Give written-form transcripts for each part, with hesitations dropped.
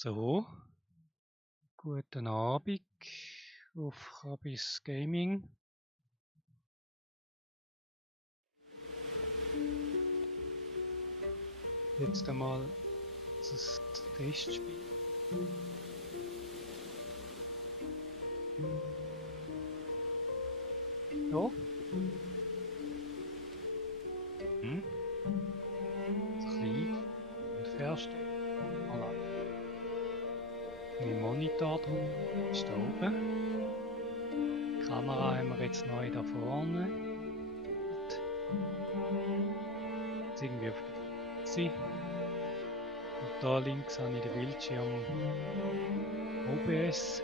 So, guten Abend auf Kabis Gaming. Jetzt einmal das Testspiel. So. Klein und verstellen. Voilà. Mein Monitor ist da oben. Die Kamera haben wir jetzt neu da vorne. Jetzt irgendwie auf der Seite. Und da links habe ich den Bildschirm OBS.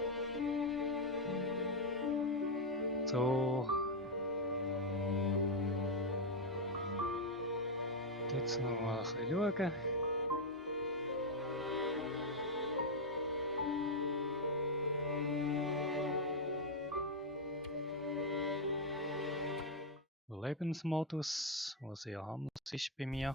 So. Jetzt noch mal ein bisschen schauen. Lebensmodus, was sehr anders ist bei mir.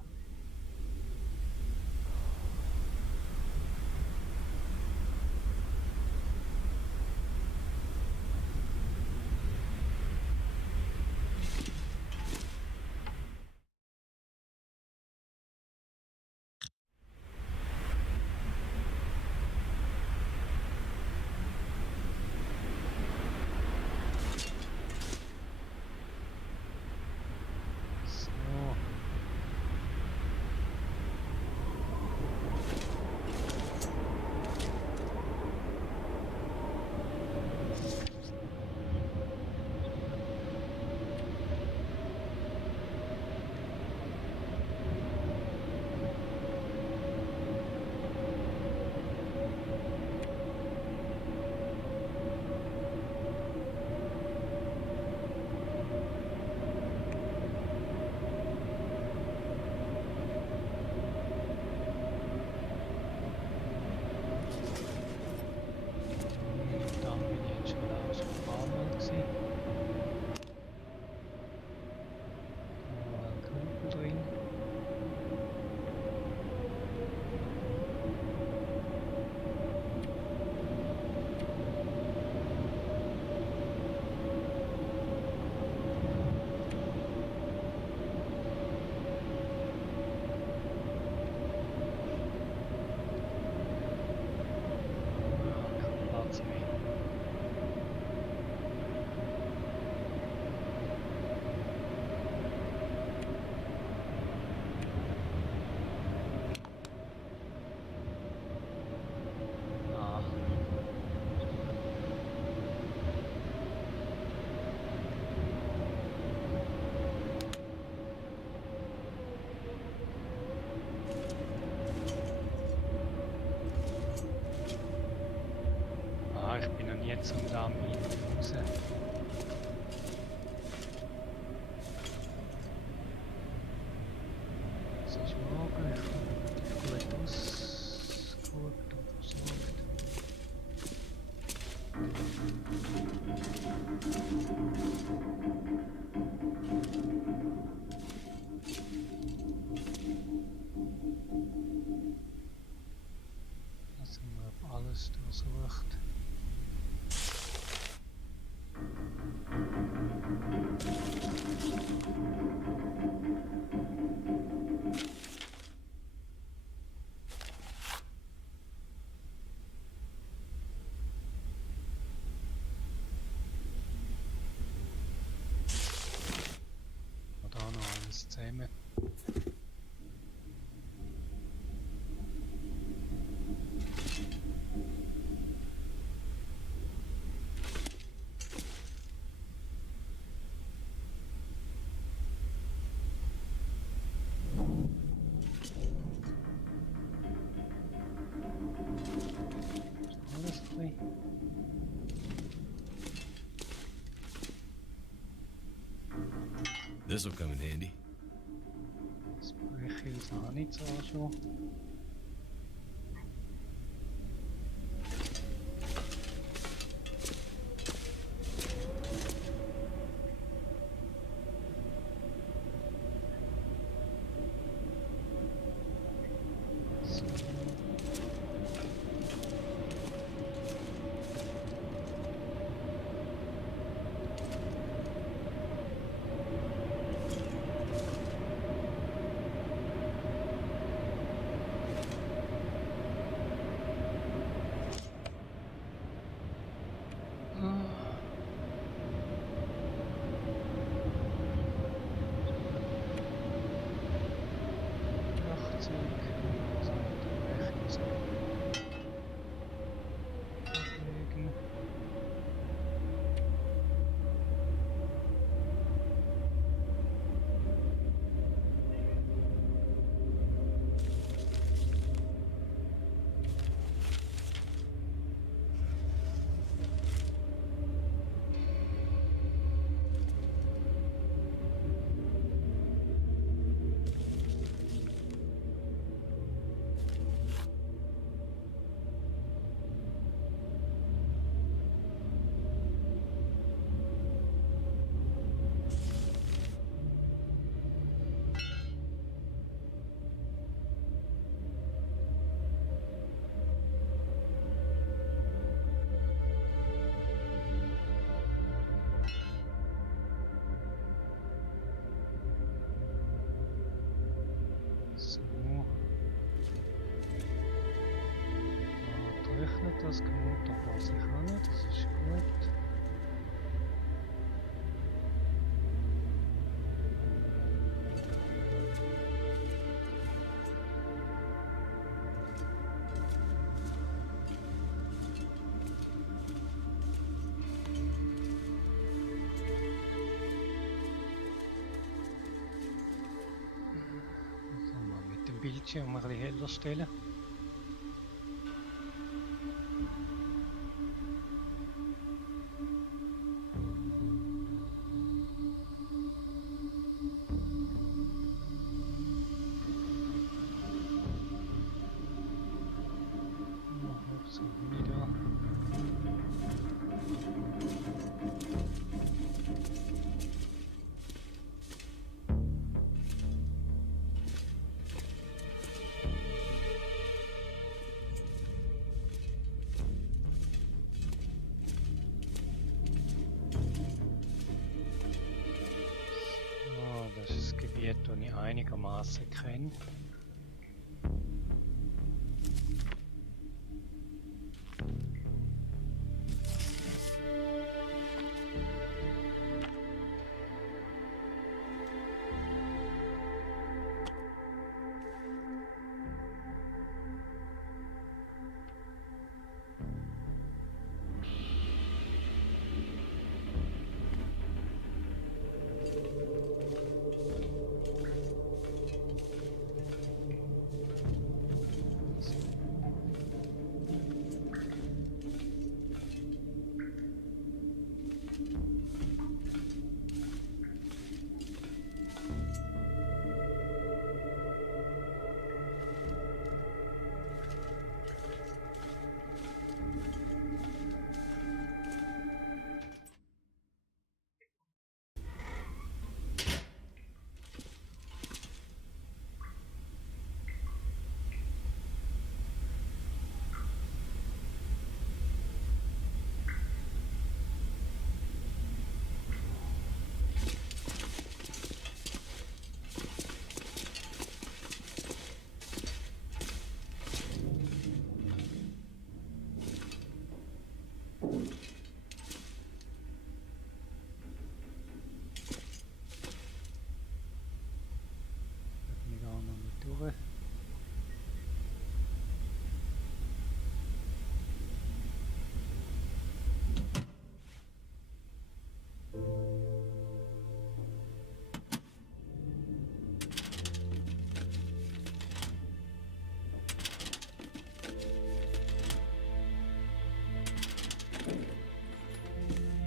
Ich bin noch nie zum Damm raus. Es ist morgen, ich habe gut ausgeschaut und versorgt. Also ich habe alles durchsucht. Da noch alles zusammen. This'll come in handy. Das brauche ich jetzt auch nicht so schon. Fahrzeug. So mit dem Rechner so ablegen. So. Rechnet das Motor vor sich an, das ist gut. Bildschirm ein bisschen heller stellen. Noch so wieder. Das ist das Gebiet, das ich einigermaßen kenne.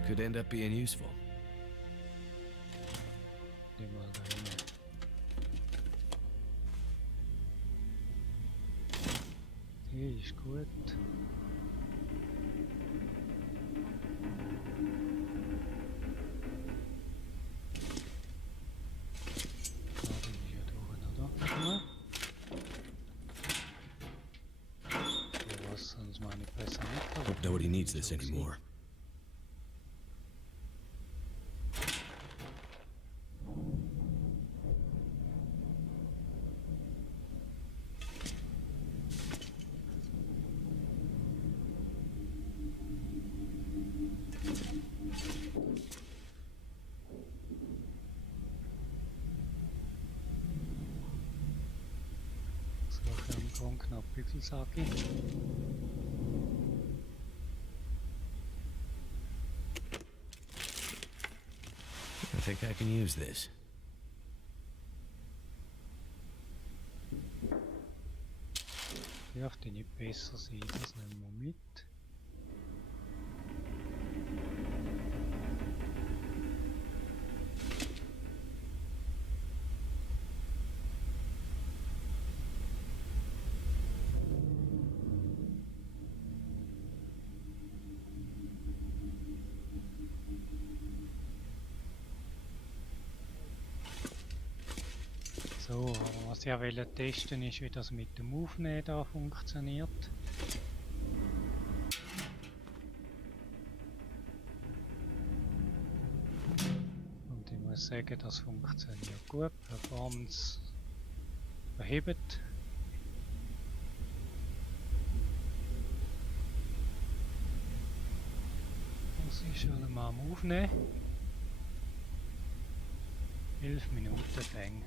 Could end up being useful. Nehmen wir da rein. Die ist gut. Da bin ich ja durch, oder? Was sonst meine besser nicht. Hope nobody needs this anymore. betrunkene Bügelsacke. I think I can use this. Dürfte nicht besser sein, das nehmen wir mit. So, aber was ich ja wollte testen ist, wie das mit dem Aufnehmen da funktioniert. Und ich muss sagen, das funktioniert gut. Performance erhebt. Das ist schon mal am Aufnehmen. 11 Minuten Fang.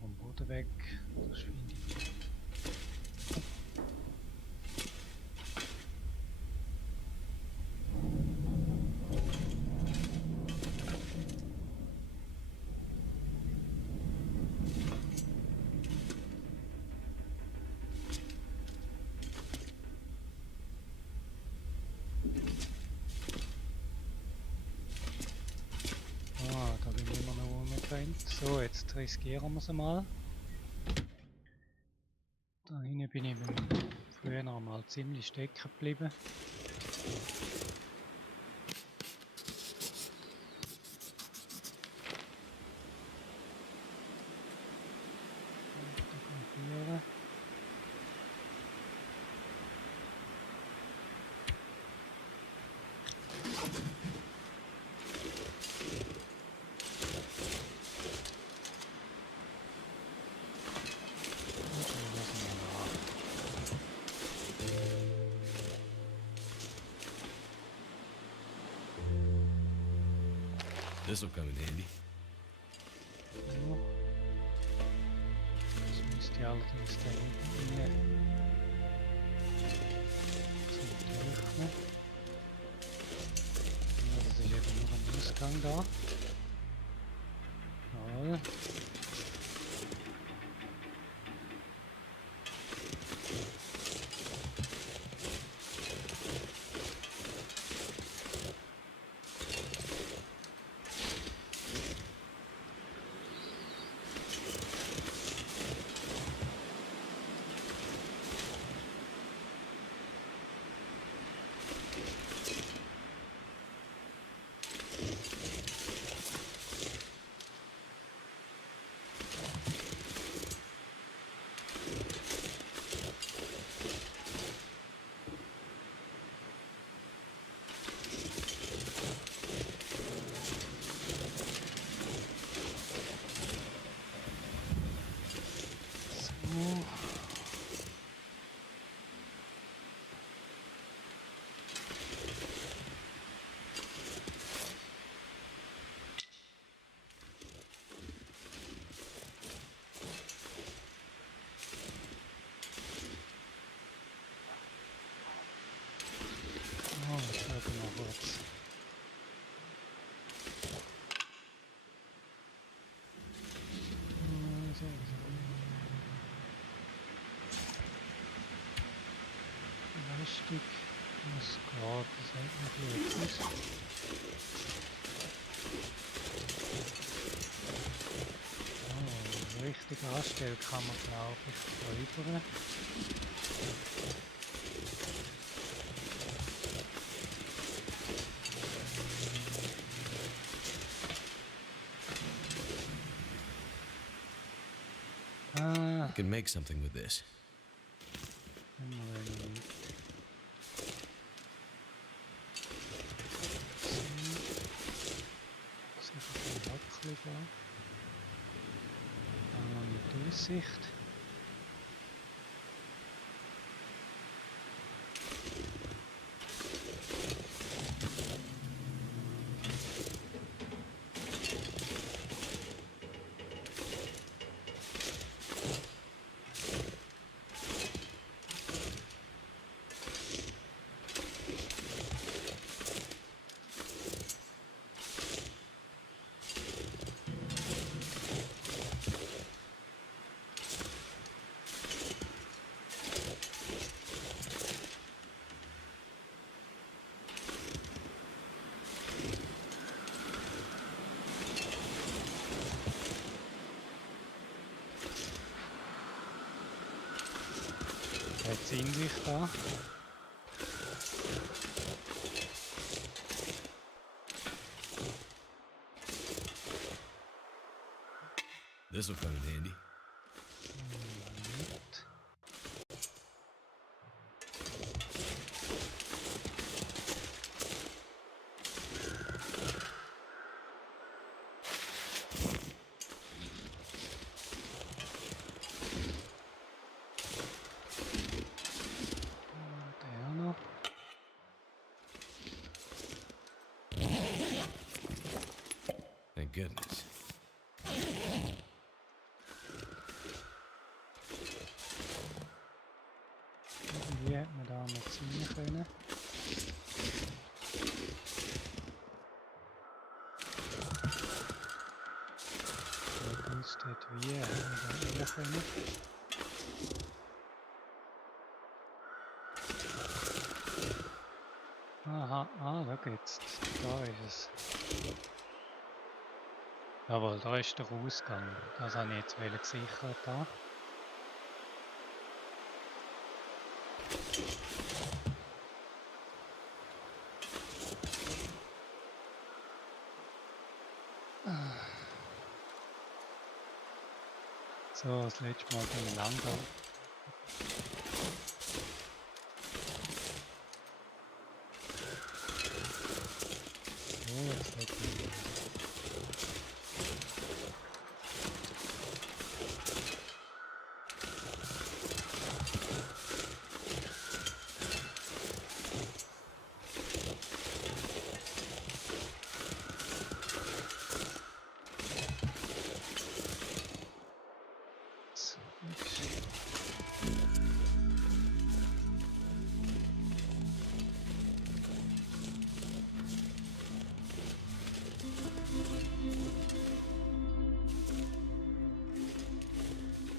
Vom Boden weg, das finde ich. Ah, da bin ich immer noch rumgerannt. So, jetzt riskieren wir es mal. Da hinten bin ich früher noch mal ziemlich stecken geblieben. Fotografieren. This'll come in handy. So. Das müsste allerdings da hinten rein zum Öffnen. Ja, das ist eben nur ein Ausgang da. Jawohl. So. Oh, ich warte mal kurz. So. Leistung, das geht, das hält noch gut aus. Oh, richtig anstellen kann man, glaube ich, da rüber. Ah, I can make something with this. nehmen wir den mit. So. Sicher kein Hackli da. Noch mit Aussicht. hat es in sich da. This will come in handy. Moment. Der noch. Thank goodness. Irgendwie hätte man da noch ziehen können. Ich wusste nicht wie, hätte man da rein können. Aha, schau jetzt. Da ist es. Jawohl, da ist der Ausgang. Das habe ich jetzt gesichert da. So, das letzte Mal bin ich lang da. So, jetzt hätte ich.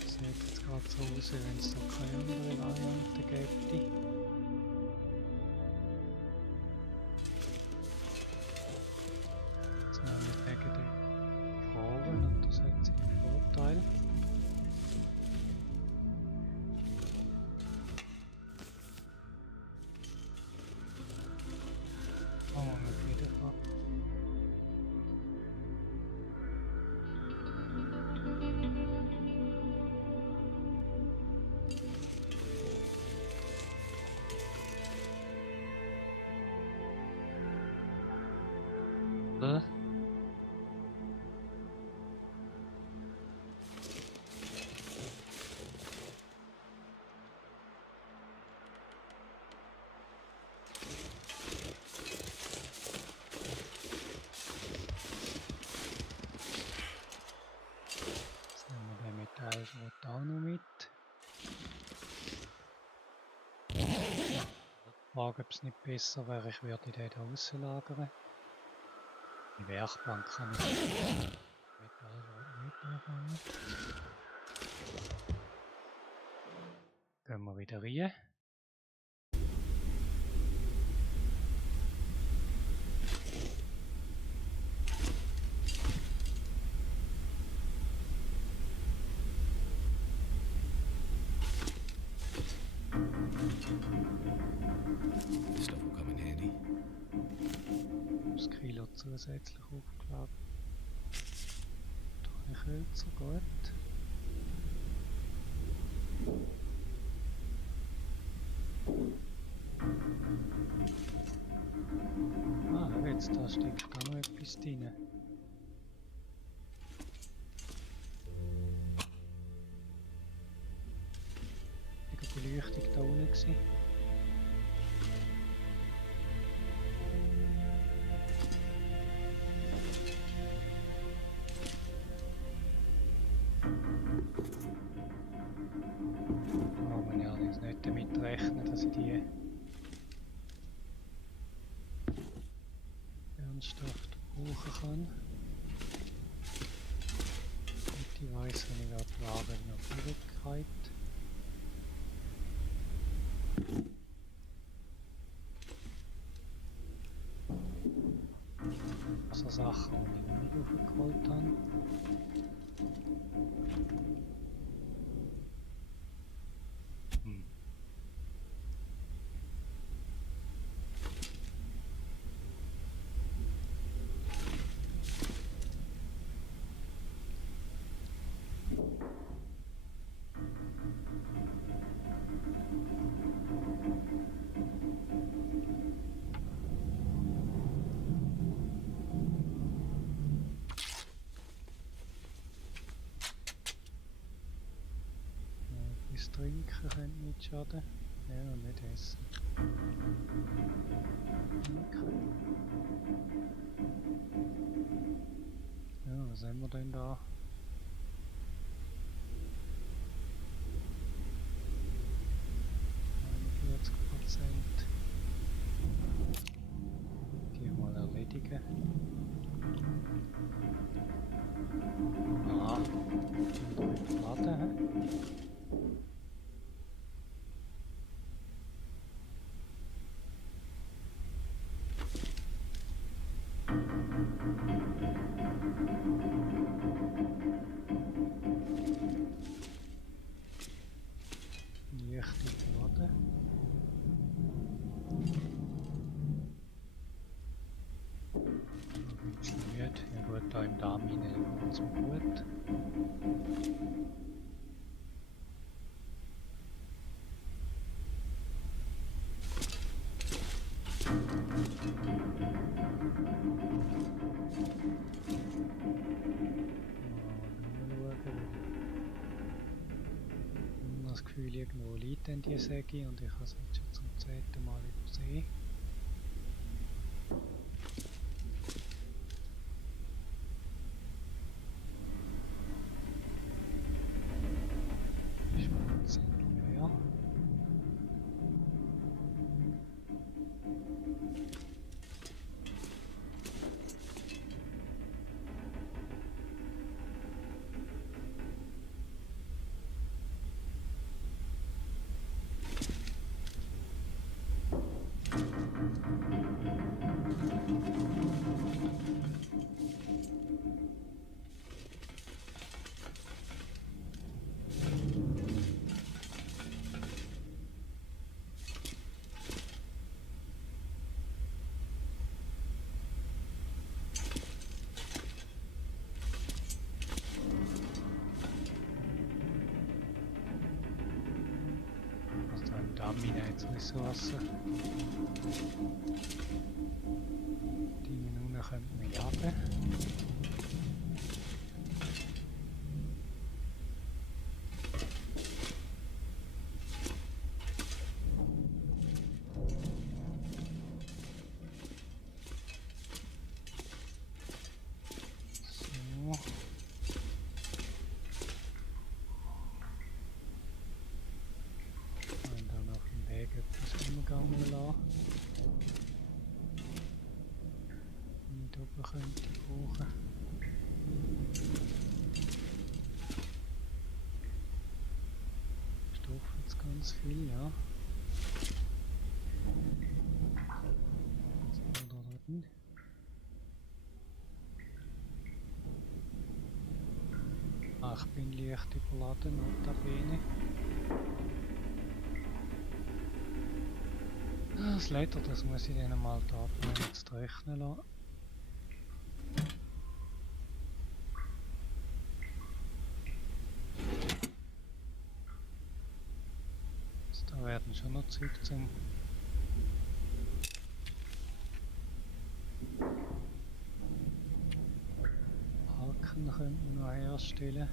Sieht jetzt gerade so aus, wenn es noch keine andere Variante gäbe. Jetzt haben wir wegen den Farben und das hat seinen Vorteil. Fangen wir wieder an. Jetzt nehmen wir den Metallschrott auch noch mit. Ich frage, ob es nicht besser wäre, ich würde den da rauslagern. Die Werkbank kann ich Metallschrott nicht anfangen. Gehen wir wieder rein. This stuff will come in handy. Das Kilo zusätzlich aufgeladen. 3 Hölzer, gut. Jetzt da steckt auch noch etwas drin. Die Beleuchtung da unten gewesen. Aber ich allerdings nicht damit rechnen, dass ich die ernsthaft brauchen kann. Und ich weiss, wenn ich die Ware noch zurückhalte. Also Sachen, die ich noch nicht aufgeholt habe. Etwas trinken könnte nicht schaden. Ja, und nicht essen. Okay. Ja, was haben wir denn da? 41%. Die mal erledigen. Ah, die Platte, hä? Leichte Platte. Ein bisschen müde. Ja gut, da im Darm hinein geht es mir gut. Das Gefühl, irgendwo liegt denn die Säge und ich habe es jetzt schon zum 10. Mal übersehen. Ist leer. Also da im Darm hinein jetzt Ressourcen. Die Minuten könnten wir jagen. So. Und dann auf dem Weg etwas umgegangen lassen. Nicht oben könnte ich brauchen. Stoff jetzt ganz viel, ja. Was haben wir da drin? Ah, ich bin leicht überladen, notabene. Das Leder, das muss ich dann mal da jetzt rechnen lassen. Also da werden schon noch Zeug zum Haken könnten wir noch herstellen.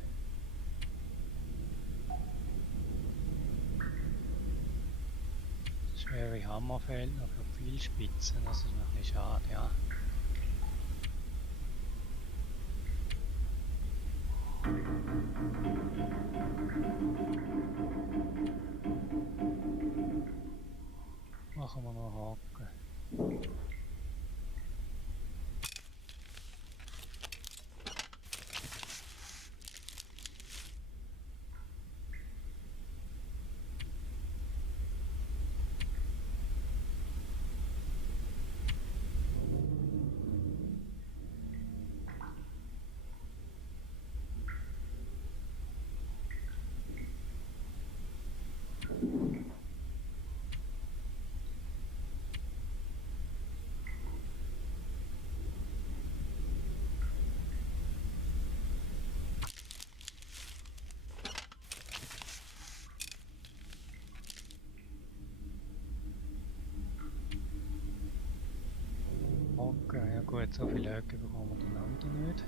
Schwere Hammer fehlt noch für viele Spitzen, das ist noch ein bisschen schade, ja. Machen wir noch Haken. Okay, ja gut, so viele Höcke bekommen wir dann auch wieder nicht.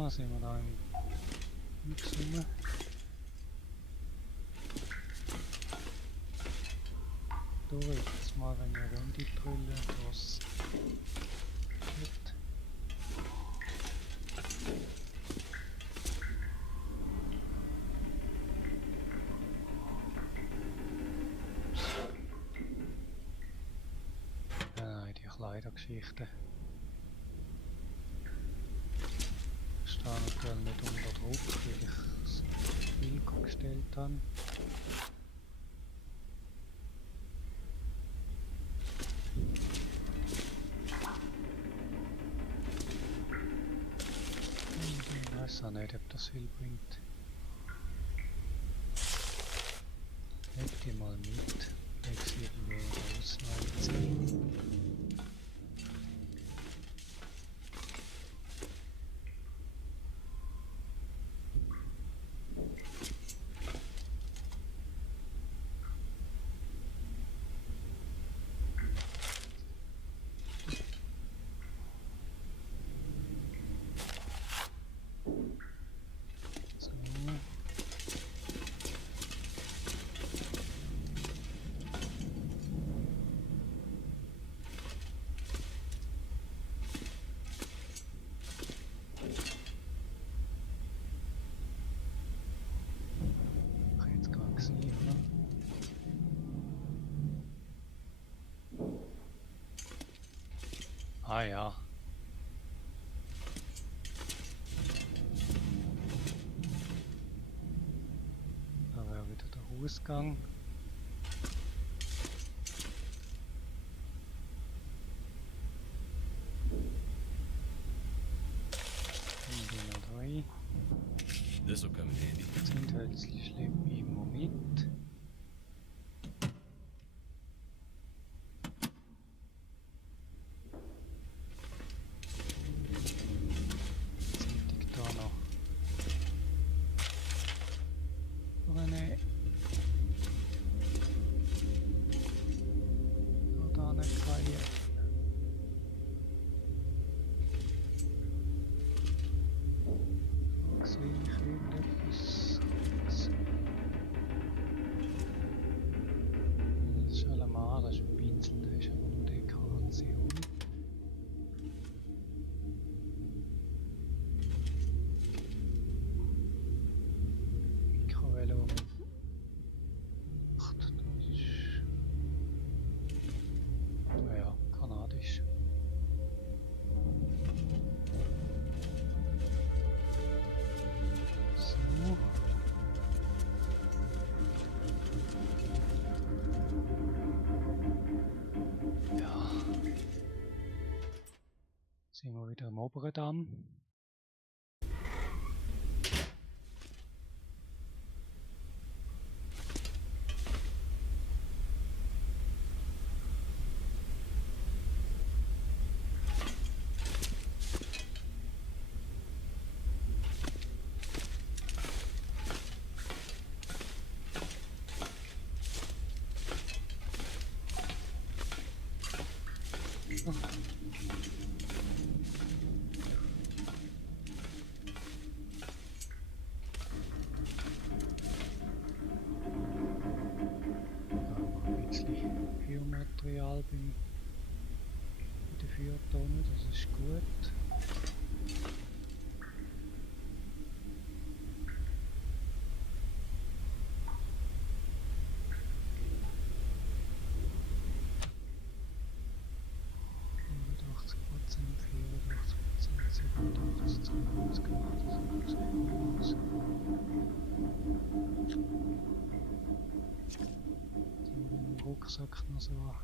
noch? Sind wir da im Summe? Da jetzt mal, wenn wir Runde drüllen, das wird. Nein, die Kleidergeschichte. Ich stehe natürlich nicht unter Druck, weil ich das Filter gestellt habe. Ich weiß auch nicht, ob das viel bringt. Leg die mal mit. Leg sie irgendwo raus reinziehen. So. Ach, jetzt gerade gesehen, oder? Ah ja. Da wäre wieder der Ausgang. Und die noch rein. This'll come in handy. Zündhölzli schleppen wir immer mit. Zeitig da noch. René. Da nicht rein. Sehe ich irgendetwas? Das ist allemal, das ist ein Pinsel, das ist aber nur Dekoration. Mikrowelle, wo man macht, das ist, naja, kanadisch. So. Ja. Sind wir wieder im oberen Damm. Ein bisschen Biomaterial bei der Feuertonne, das ist gut. ,84%, 84%, 87%, 82, im Rucksack noch so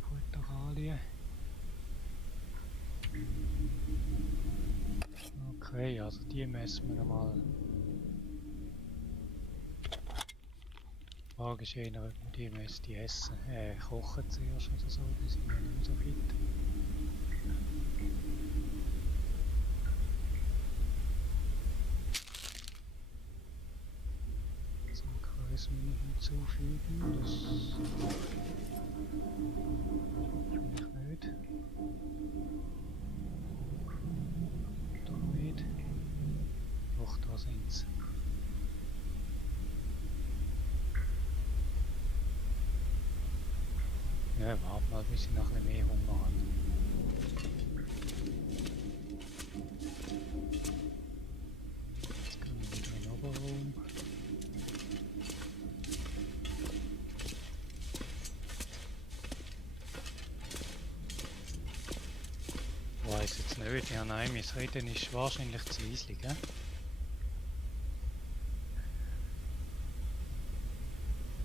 Futteralien. Okay, also die messen wir mal. Die Frage ist eher, ob wir die messen, die essen, kochen zuerst oder so, die sind ja nicht mehr so fit. So ein Kreismenü hinzufügen, das vielleicht nicht. Da warte mal, bis ich noch ein bisschen mehr Hunger habe. Jetzt kann ich wieder in den Oberraum. Ich weiss jetzt nicht, ja nein, mein Reden ist wahrscheinlich zu leise, gell?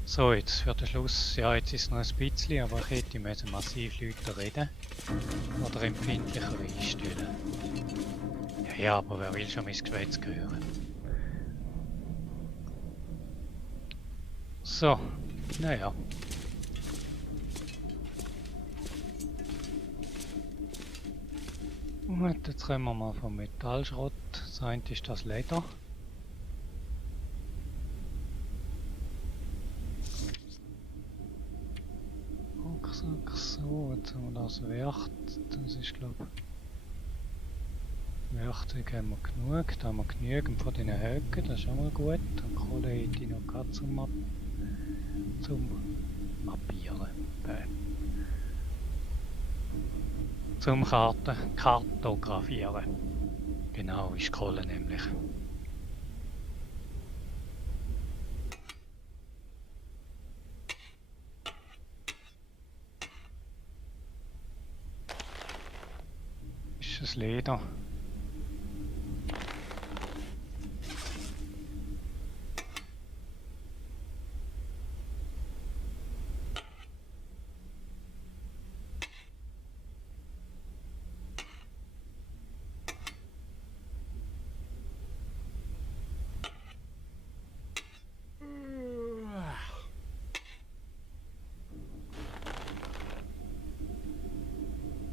So, jetzt für den Schluss, ja jetzt ist es noch ein bisschen, aber ich hätte müssen massiv lauter reden oder empfindlicher einstellen. Ja, ja, aber wer will schon mein Geschwätz hören? So, naja. Und jetzt kommen wir mal vom Metallschrott. Das eine ist das Leder. Rucksack, so, jetzt haben wir das Werk. Das ist glaube ich. Werkzeug haben wir genug. Da haben wir genügend von diesen Höcken, das ist auch mal gut. Und Kohle hätte ich noch gerade zum Mappieren. Zum Kartografieren. Genau, ist Kohle nämlich. Ist es Leder?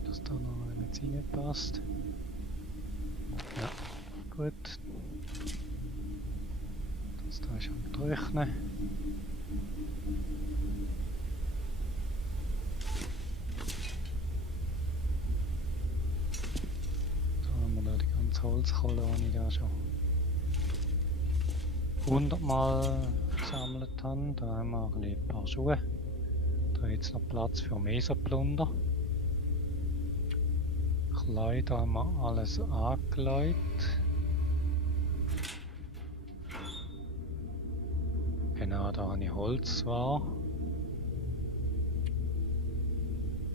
Dass da noch eine Zine passt. Ja, gut. Das da ist am Trocknen. So haben wir da die ganze Holzkohle, die ich da schon 100 Mal gesammelt habe. Da haben wir ein paar Schuhe. Da jetzt noch Platz für Meserplunder. Kleider haben wir alles angelegt. Genau, da habe ich Holz zwar.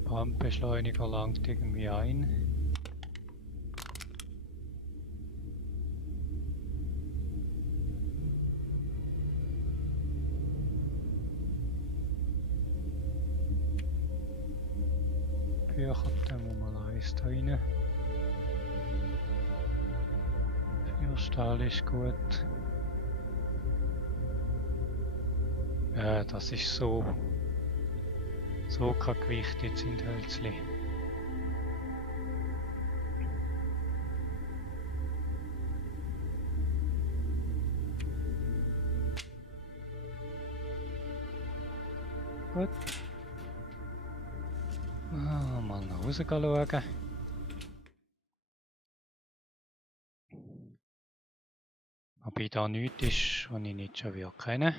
Brandbeschleuniger langt irgendwie ein. Bücher, dann muss man eins da rein. Für Stahl ist gut. Ja, das ist so kein Gewicht jetzt in Hölzli. Gut. Mal nach Hause schauen. Ob da nichts ist, was ich nicht schon wieder kenne.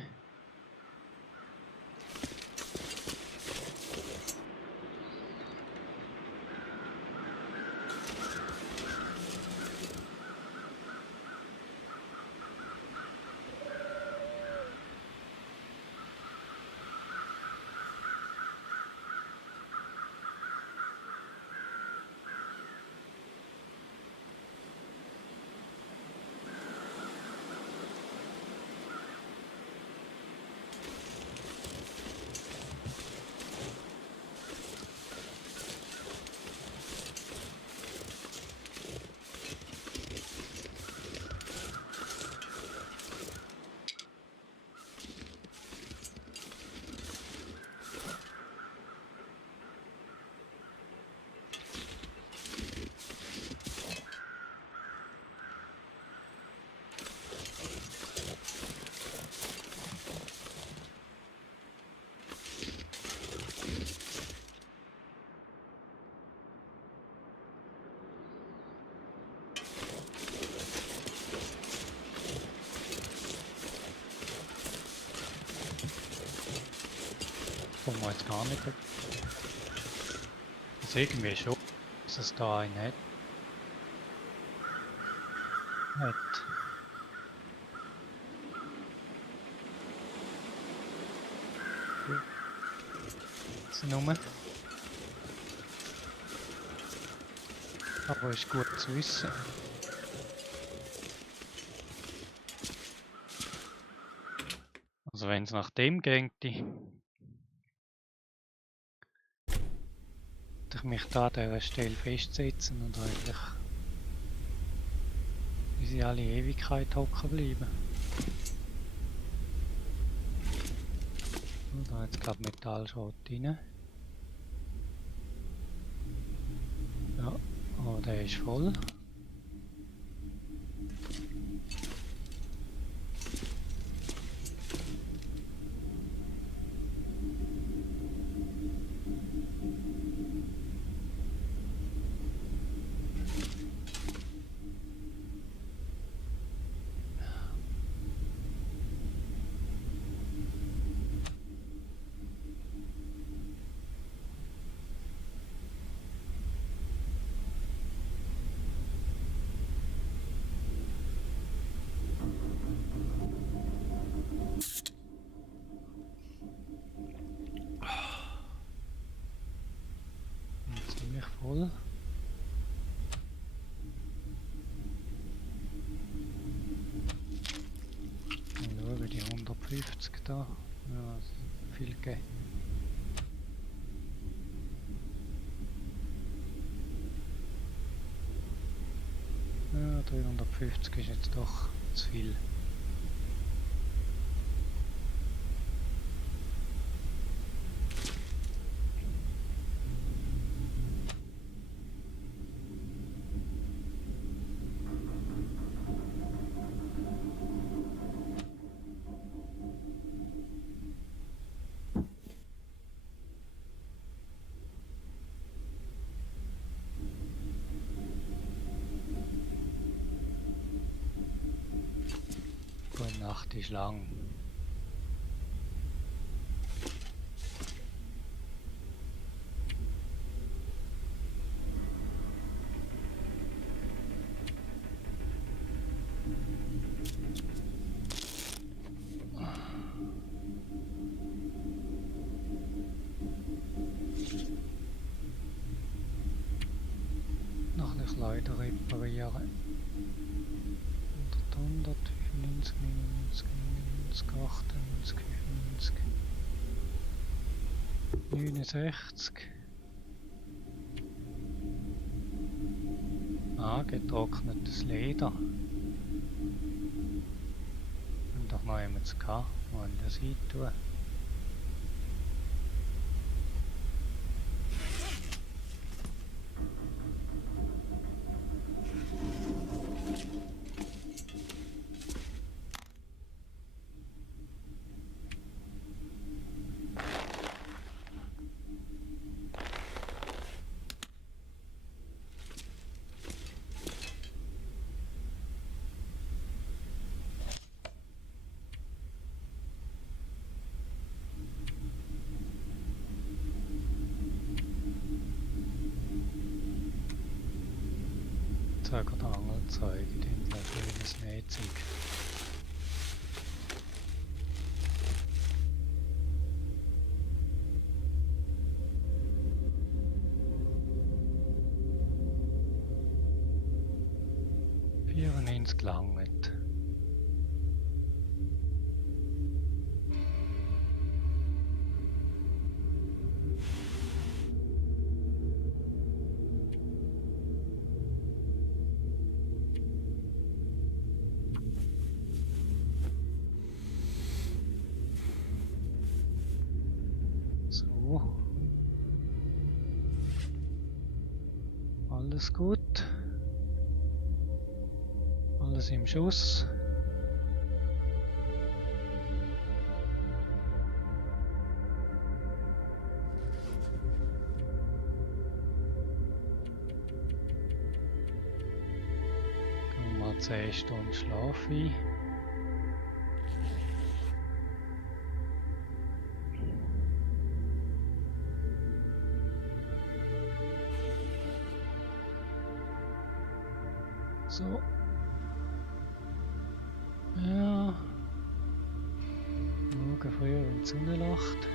Kommen wir jetzt gar nicht. Also irgendwie schon, dass es da einen hat. Jetzt nur. Aber ist gut zu wissen. Also wenn es nach dem ginge, würde ich mich da an dieser Stelle festsetzen und eigentlich bis in alle Ewigkeit hocken bleiben. Und da jetzt gerade Metallschrott rein. Ja, oh, der ist voll. Ziemlich voll. Mal schauen, die 150 da. Ja, viel gegeben. Ja, 350 ist jetzt doch zu viel. Die Nacht ist lang. Noch ein Leute reparieren. 100, 95, 99, 99, 98, 99. Ah, getrocknetes Leder. Und doch noch jemand gehabt, wo ich das hin tun. Zeug oder Angelzeug, den schönes Nähzeug. Gelangt. So. Alles gut. Alles im Schuss. Mal 10 Stunden Schlaf ein. So. Ja. Morgen früh, wenn die Sonne lacht.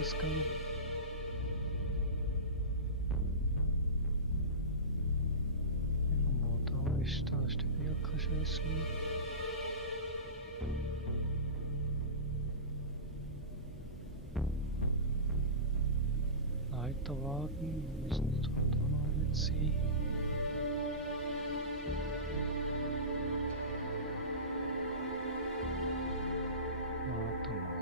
Ausgang. Wo da ist der Birkenschlüssel. Leiterwagen, wir müssen dort auch noch mitziehen. Warte mal.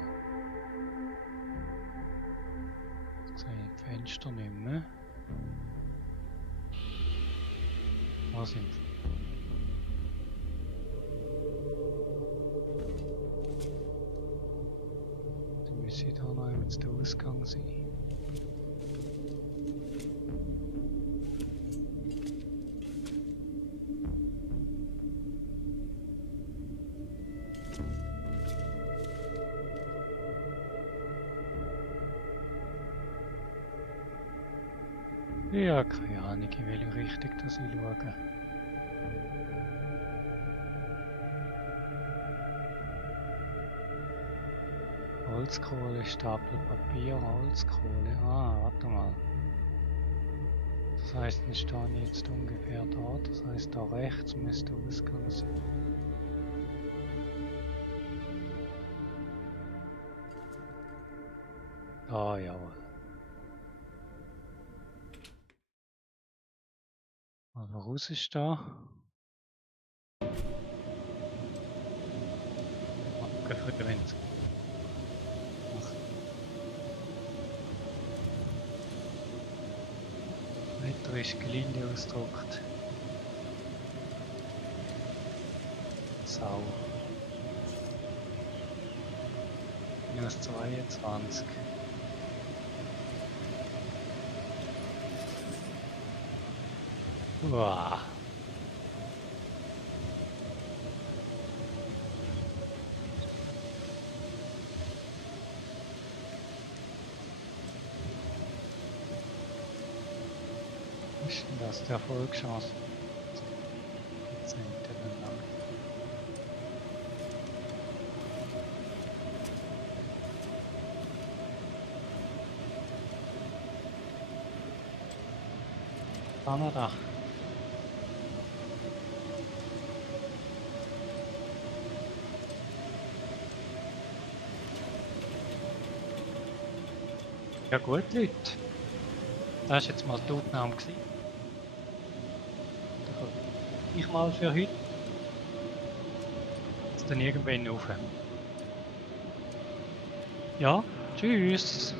Jetzt sehe ich die Fenster nicht mehr. Was sind die? Müssen da noch einmal der Ausgang sein. Ja, keine Ahnung, in welche Richtung das ich schaue. Holzkohle, Stapel Papier, Holzkohle. Ah, warte mal. Das heißt, dann stehe ich jetzt ungefähr da. Das heißt, da rechts müsste der Ausgang sein. Ah, jawohl. Also raus ist da. Abgefriert. Wetter ist gelinde ausgedrückt. Sau. Minus 22. Uah. Was ist denn das? Die Erfolgschance. 10. lang. Kanada. Ja gut, Leute. Das war jetzt mal die Aufnahme. Ich mal für heute. Jetzt dann irgendwann auf. Ja, tschüss.